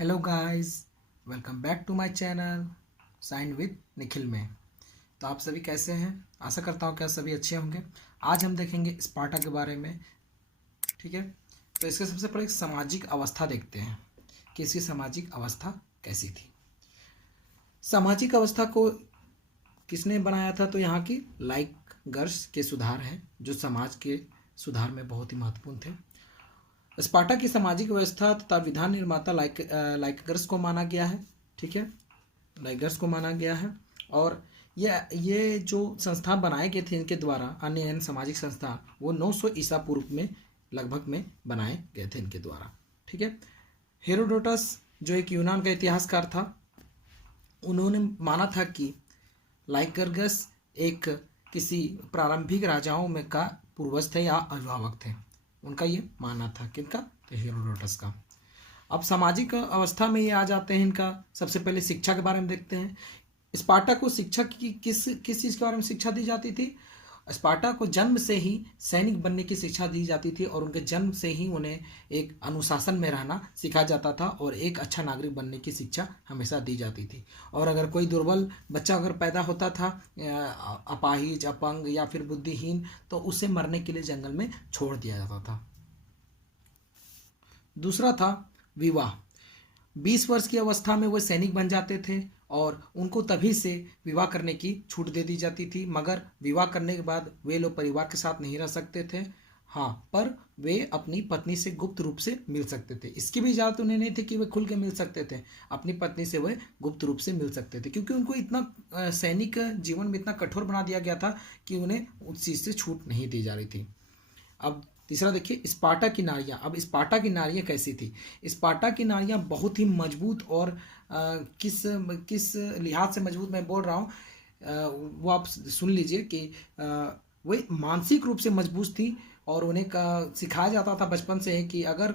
Hello guys, welcome back to my channel sign with Nikhil में। तो आप सभी कैसे हैं? आशा करता हूँ कि आप सभी अच्छे होंगे। आज हम देखेंगे स्पार्टा के बारे में। ठीक है, तो इसके सबसे पहले एक सामाजिक अवस्था देखते हैं कि इसकी सामाजिक अवस्था कैसी थी। सामाजिक अवस्था को किसने बनाया था? तो यहाँ की लाइकर्स के सुधार हैं जो समाज के सुधार में बहुत ही महत्वपूर्ण थे। स्पार्टा की सामाजिक व्यवस्था तथा विधान निर्माता लाइकर्स को माना गया है। ठीक है, लाइकर्स को माना गया है। और ये जो संस्था बनाए गए थे इनके द्वारा, अन्य सामाजिक संस्था, वो 900 ईसा पूर्व में लगभग में बनाए गए थे इनके द्वारा। ठीक है, हेरोडोटस जो एक यूनान का इतिहासकार था, उन्होंने माना था कि लाइकर्गस एक किसी प्रारंभिक राजाओं में का पूर्वज थे या अभिभावक थे। उनका ये मानना था। किनका? तो हेरोडोटस का। अब सामाजिक अवस्था में ये आ जाते हैं इनका। सबसे पहले शिक्षा के बारे में देखते हैं। स्पार्टा को शिक्षा की किस चीज़ के बारे में शिक्षा दी जाती थी? स्पार्टा को जन्म से ही सैनिक बनने की शिक्षा दी जाती थी और उनके जन्म से ही उन्हें एक अनुशासन में रहना सिखाया जाता था और एक अच्छा नागरिक बनने की शिक्षा हमेशा दी जाती थी। और अगर कोई दुर्बल बच्चा अगर पैदा होता था, अपाहिज, अपंग या फिर बुद्धिहीन, तो उसे मरने के लिए जंगल में छोड़ दिया जाता था। दूसरा था विवाह। 20 वर्ष की अवस्था में वो सैनिक बन जाते थे और उनको तभी से विवाह करने की छूट दे दी जाती थी। मगर विवाह करने के बाद वे लोग परिवार के साथ नहीं रह सकते थे। हाँ, पर वे अपनी पत्नी से गुप्त रूप से मिल सकते थे। इसकी भी इजाज़त उन्हें नहीं थी कि वे खुल के मिल सकते थे। अपनी पत्नी से वे गुप्त रूप से मिल सकते थे, क्योंकि उनको इतना सैनिक जीवन में इतना कठोर बना दिया गया था कि उन्हें उस चीज़ से छूट नहीं दी जा रही थी। अब तीसरा देखिए, स्पार्टा की नारियां। अब स्पार्टा की नारियां कैसी थी? स्पार्टा की नारियां बहुत ही मजबूत और किस किस लिहाज से मजबूत मैं बोल रहा हूँ, वो आप सुन लीजिए कि वे मानसिक रूप से मजबूत थी। और उन्हें सिखाया जाता था बचपन से ही कि अगर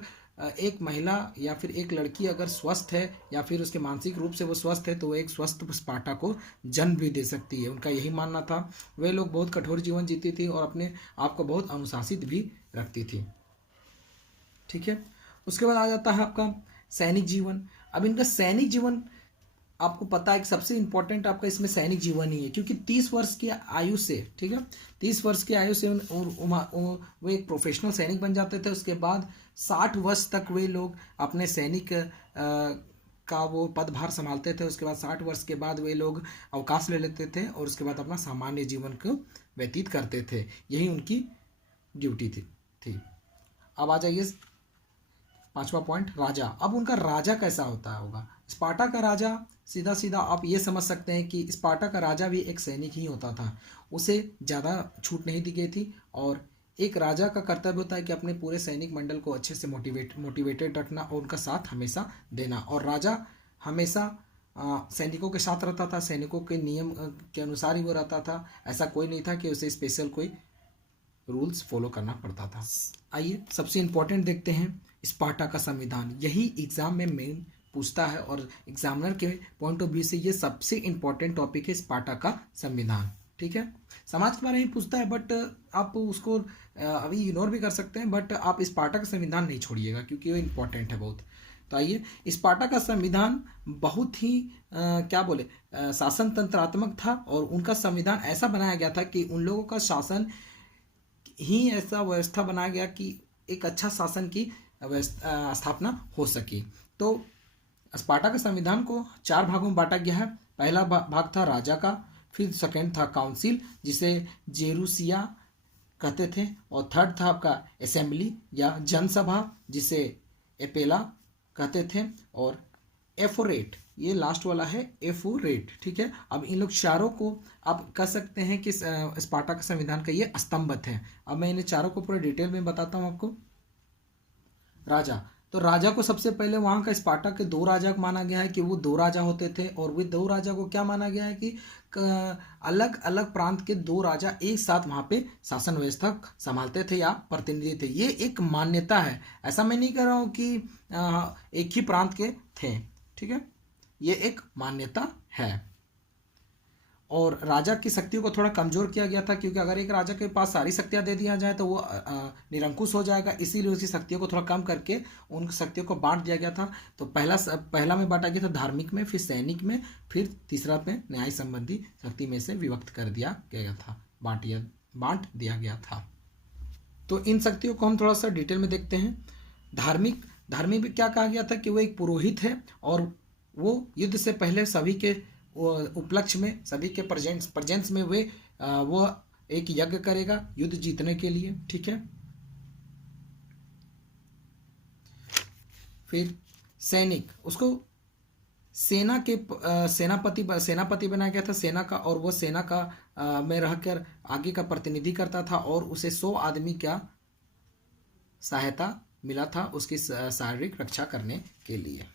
एक महिला या फिर एक लड़की अगर स्वस्थ है या फिर उसके मानसिक रूप से वो स्वस्थ है तो वो एक स्वस्थ स्पार्टा को जन्म भी दे सकती है। उनका यही मानना था। वे लोग बहुत कठोर जीवन जीती थी और अपने आप को बहुत अनुशासित भी रखती थी। ठीक है, उसके बाद आ जाता है आपका सैनिक जीवन। अब इनका सैनिक जीवन आपको पता है कि सबसे इंपॉर्टेंट आपका इसमें सैनिक जीवन ही है, क्योंकि 30 वर्ष की आयु से, ठीक है, 30 वर्ष की आयु से वो एक प्रोफेशनल सैनिक बन जाते थे। उसके बाद 60 वर्ष तक वे लोग अपने सैनिक का वो पदभार संभालते थे। उसके बाद 60 वर्ष के बाद वे लोग अवकाश ले लेते थे और उसके बाद अपना सामान्य जीवन को व्यतीत करते थे। यही उनकी ड्यूटी थी। अब आ जाइए पांचवा पॉइंट, राजा। अब उनका राजा कैसा होता होगा? स्पार्टा का राजा सीधा सीधा आप ये समझ सकते हैं कि स्पार्टा का राजा भी एक सैनिक ही होता था। उसे ज़्यादा छूट नहीं दी गई थी और एक राजा का कर्तव्य होता है कि अपने पूरे सैनिक मंडल को अच्छे से मोटिवेटेड रखना और उनका साथ हमेशा देना। और राजा हमेशा सैनिकों के साथ रहता था, सैनिकों के नियम के अनुसार ही वो रहता था। ऐसा कोई नहीं था कि उसे स्पेशल कोई रूल्स फॉलो करना पड़ता था। आइए सबसे इम्पोर्टेंट देखते हैं, स्पार्टा का संविधान। यही एग्जाम में मेन पूछता है और एग्जामिनर के पॉइंट ऑफ व्यू से ये सबसे इम्पोर्टेंट टॉपिक है, स्पार्टा का संविधान। ठीक है, समाज के बारे में पूछता है बट आप उसको अभी इग्नोर भी कर सकते हैं, बट आप स्पार्टा का संविधान नहीं छोड़िएगा क्योंकि वो इम्पोर्टेंट है बहुत। तो आइए, स्पार्टा का संविधान बहुत ही क्या बोले, शासन तंत्रात्मक था और उनका संविधान ऐसा बनाया गया था कि उन लोगों का शासन ही ऐसा व्यवस्था बनाया गया कि एक अच्छा शासन की स्थापना हो सकी। तो स्पार्टा के संविधान को 4 भागों में बांटा गया है। पहला भाग था राजा का, फिर सेकंड था काउंसिल जिसे जेरूसिया कहते थे, और थर्ड था आपका असेंबली या जनसभा जिसे एपेला कहते थे, और एफोरेट, ये लास्ट वाला है एफोरेट। ठीक है, अब इन लोग चारों को आप कह सकते हैं कि स्पार्टा का संविधान का ये स्तंभ है। अब मैं इन्हें चारों को पूरा डिटेल में बताता हूँ आपको। राजा, तो राजा को सबसे पहले वहाँ का स्पार्टा के 2 राजा को माना गया है कि वो 2 राजा होते थे। और वे 2 राजा को क्या माना गया है कि अलग अलग प्रांत के 2 राजा एक साथ वहाँ पे शासन व्यवस्था संभालते थे या प्रतिनिधि थे। ये एक मान्यता है, ऐसा मैं नहीं कह रहा हूँ कि एक ही प्रांत के थे। ठीक है, ये एक मान्यता है। और राजा की शक्तियों को थोड़ा कमजोर किया गया था, क्योंकि अगर एक राजा के पास सारी शक्तियां दे दिया जाए तो वो निरंकुश हो जाएगा, इसीलिए उसकी शक्तियों को थोड़ा कम करके उन शक्तियों को बांट दिया गया था। तो पहला में बांटा गया था धार्मिक में, फिर सैनिक में, फिर तीसरा में न्याय संबंधी शक्ति में से विभक्त कर दिया गया था, बांट दिया गया था। तो इन शक्तियों को हम थोड़ा सा डिटेल में देखते हैं। धार्मिक में क्या कहा गया था कि वो एक पुरोहित है और वो युद्ध से पहले सभी के उपलक्ष्य में, सभी के प्रेजेंस में वो एक यज्ञ करेगा युद्ध जीतने के लिए, ठीक है। फिर सैनिक, उसको सेना के सेनापति बनाया गया था सेना का, और वो सेना का में रहकर आगे का प्रतिनिधि करता था और उसे 100 आदमी का सहायता मिला था उसकी शारीरिक रक्षा करने के लिए।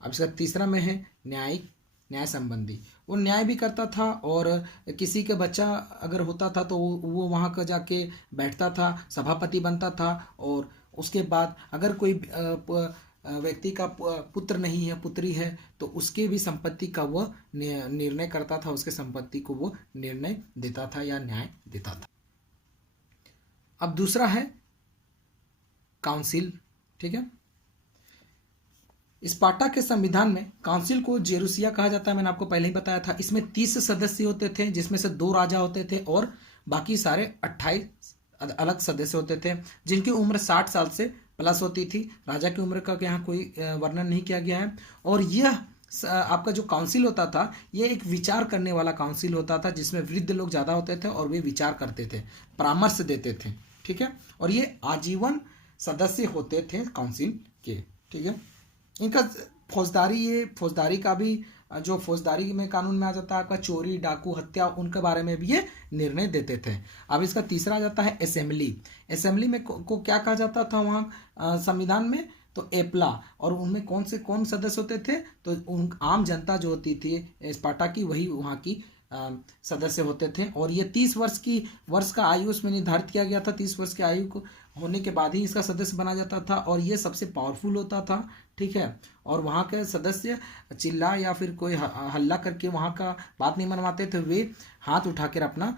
अब इसका तीसरा में है न्याय संबंधी। वो न्याय भी करता था और किसी का बच्चा अगर होता था तो वो वहाँ का जाके बैठता था, सभापति बनता था, और उसके बाद अगर कोई व्यक्ति का पुत्र नहीं है, पुत्री है, तो उसके भी संपत्ति का वह निर्णय करता था, उसके संपत्ति को वो निर्णय देता था या न्याय देता था। अब दूसरा है काउंसिल, ठीक है। स्पार्टा के संविधान में काउंसिल को जेरूसिया कहा जाता है, मैंने आपको पहले ही बताया था। इसमें 30 सदस्य होते थे, जिसमें से 2 राजा होते थे और बाकी सारे 28 अलग सदस्य होते थे, जिनकी उम्र 60 साल से प्लस होती थी। राजा की उम्र का यहाँ कोई वर्णन नहीं किया गया है। और यह आपका जो काउंसिल होता था, यह एक विचार करने वाला काउंसिल होता था, जिसमें वृद्ध लोग ज़्यादा होते थे और वे विचार करते थे, परामर्श देते थे, ठीक है। और ये आजीवन सदस्य होते थे काउंसिल के, ठीक है। इनका फौजदारी का भी, जो फौजदारी में कानून में आ जाता है आपका चोरी, डाकू, हत्या, उनके बारे में भी ये निर्णय देते थे। अब इसका तीसरा आ जाता है असेंबली में को क्या कहा जाता था वहाँ संविधान में, तो एपला। और उनमें कौन सदस्य होते थे, तो आम जनता जो होती थी स्पार्टा की, वही वहाँ की सदस्य होते थे। और ये 30 वर्ष का आयु उसमें निर्धारित किया गया था। 30 वर्ष की आयु को होने के बाद ही इसका सदस्य बना जाता था, और ये सबसे पावरफुल होता था, ठीक है। और वहाँ के सदस्य चिल्ला या फिर कोई हल्ला करके वहाँ का बात नहीं मनवाते थे, वे हाथ उठाकर अपना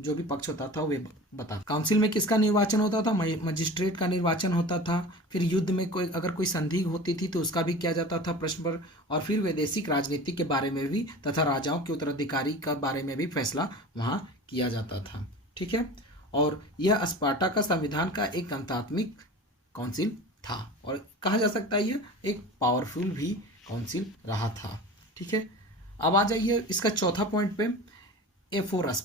जो भी पक्ष होता था वे बता। काउंसिल में किसका निर्वाचन होता था, मजिस्ट्रेट का निर्वाचन होता था। फिर युद्ध में अगर कोई संधि होती थी तो उसका भी किया जाता था प्रश्न पर। और फिर वैदेशिक राजनीति के बारे में भी तथा राजाओं के उत्तराधिकारी का बारे में भी फैसला वहाँ किया जाता था, ठीक है। और यह स्पार्टा का संविधान का एक गणतात्मिक काउंसिल था, और कहा जा सकता है यह एक पावरफुल भी काउंसिल रहा था, ठीक है। अब आ जाइए इसका चौथा पॉइंट पे, एफोरस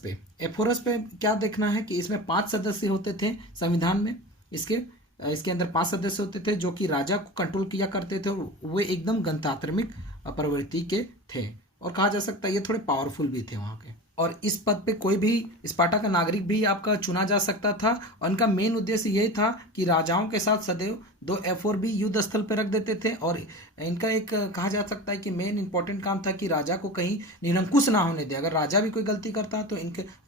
पे क्या देखना है कि इसमें 5 सदस्य होते थे संविधान में। इसके अंदर 5 सदस्य होते थे जो कि राजा को कंट्रोल किया करते थे, और वे एकदम गणतांत्रिक प्रवृत्ति के थे, और कहा जा सकता है ये थोड़े पावरफुल भी थे वहाँ के। और इस पद पे कोई भी स्पार्टा का नागरिक भी आपका चुना जा सकता था, और इनका मेन उद्देश्य यही था कि राजाओं के साथ सदैव 2 एफोर भी युद्ध स्थल पर रख देते थे। और इनका एक कहा जा सकता है कि मेन इंपॉर्टेंट काम था कि राजा को कहीं निरंकुश ना होने दे। अगर राजा भी कोई गलती करता तो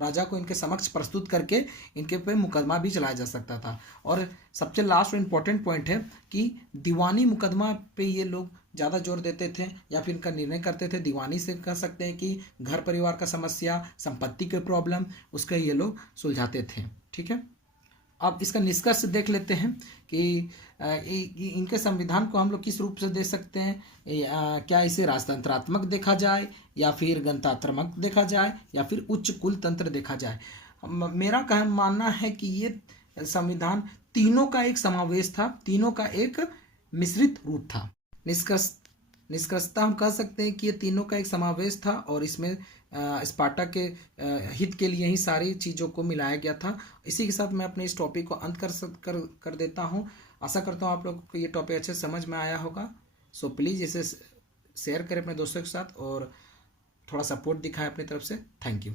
राजा को इनके समक्ष प्रस्तुत करके इनके पे मुकदमा भी चलाया जा सकता था। और सबसे लास्ट और इम्पोर्टेंट पॉइंट है कि दीवानी मुकदमा पे ये लोग ज़्यादा जोर देते थे, या फिर इनका निर्णय करते थे। दीवानी से कह सकते हैं कि घर परिवार का समस्या, संपत्ति के प्रॉब्लम, उसका ये लोग सुलझाते थे, ठीक है। अब इसका निष्कर्ष देख लेते हैं कि इनके संविधान को हम लोग किस रूप से देख सकते हैं। क्या इसे राजतंत्रात्मक देखा जाए, या फिर गणतंत्रात्मक देखा जाए, या फिर उच्च कुल तंत्र देखा जाए। मेरा मानना है कि ये संविधान तीनों का एक समावेश था, तीनों का एक मिश्रित रूप था। निष्कर्षता हम कह सकते हैं कि ये तीनों का एक समावेश था, और इसमें स्पार्टा के हित के लिए ही सारी चीज़ों को मिलाया गया था। इसी के साथ मैं अपने इस टॉपिक को अंत कर देता हूँ। आशा करता हूँ आप लोगों को ये टॉपिक अच्छे समझ में आया होगा। सो प्लीज़ इसे शेयर करें अपने दोस्तों के साथ, और थोड़ा सपोर्ट दिखाएं अपनी तरफ से। Thank you.